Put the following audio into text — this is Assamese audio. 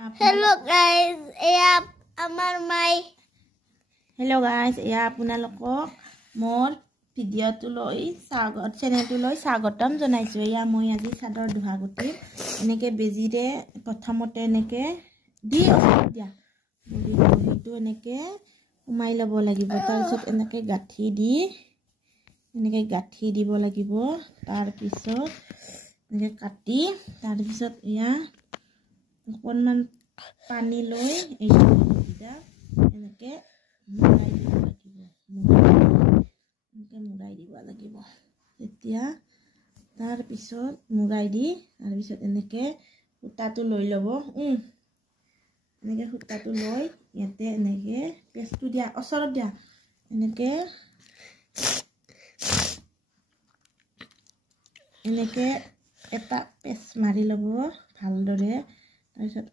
Hello guys, eya amar mai. Hello guys, eya আপোনালোকক মোৰ ভিডিঅ'টো লৈ চেনেলটো লৈ স্বাগতম জনাইছো। এয়া মই আজি চাদৰ দুহাগুটি এনেকে বেজিৰে প্ৰথমতে এনেকে দি দিয়া বহিটো এনেকে উমাই লব লাগিব। তাৰ পিছত এনেকে গাঁঠি দিব লাগিব। তাৰ পিছত এনেকে কাটি তাৰ পিছত এয়া অকণমান পানী লৈ এইটো এনেকে মুৰাই দিব লাগিব। তেতিয়া তাৰ পিছত মুৰাই দি তাৰ পিছত এনেকে সূতাটো লৈ ল'ব। এনেকে সূতাটো লৈ ইয়াতে এনেকে পেষ্টটো দিয়া ওচৰত দিয়া এনেকে এটা পেষ্ট মাৰি ল'ব ভালদৰে। তাৰপিছত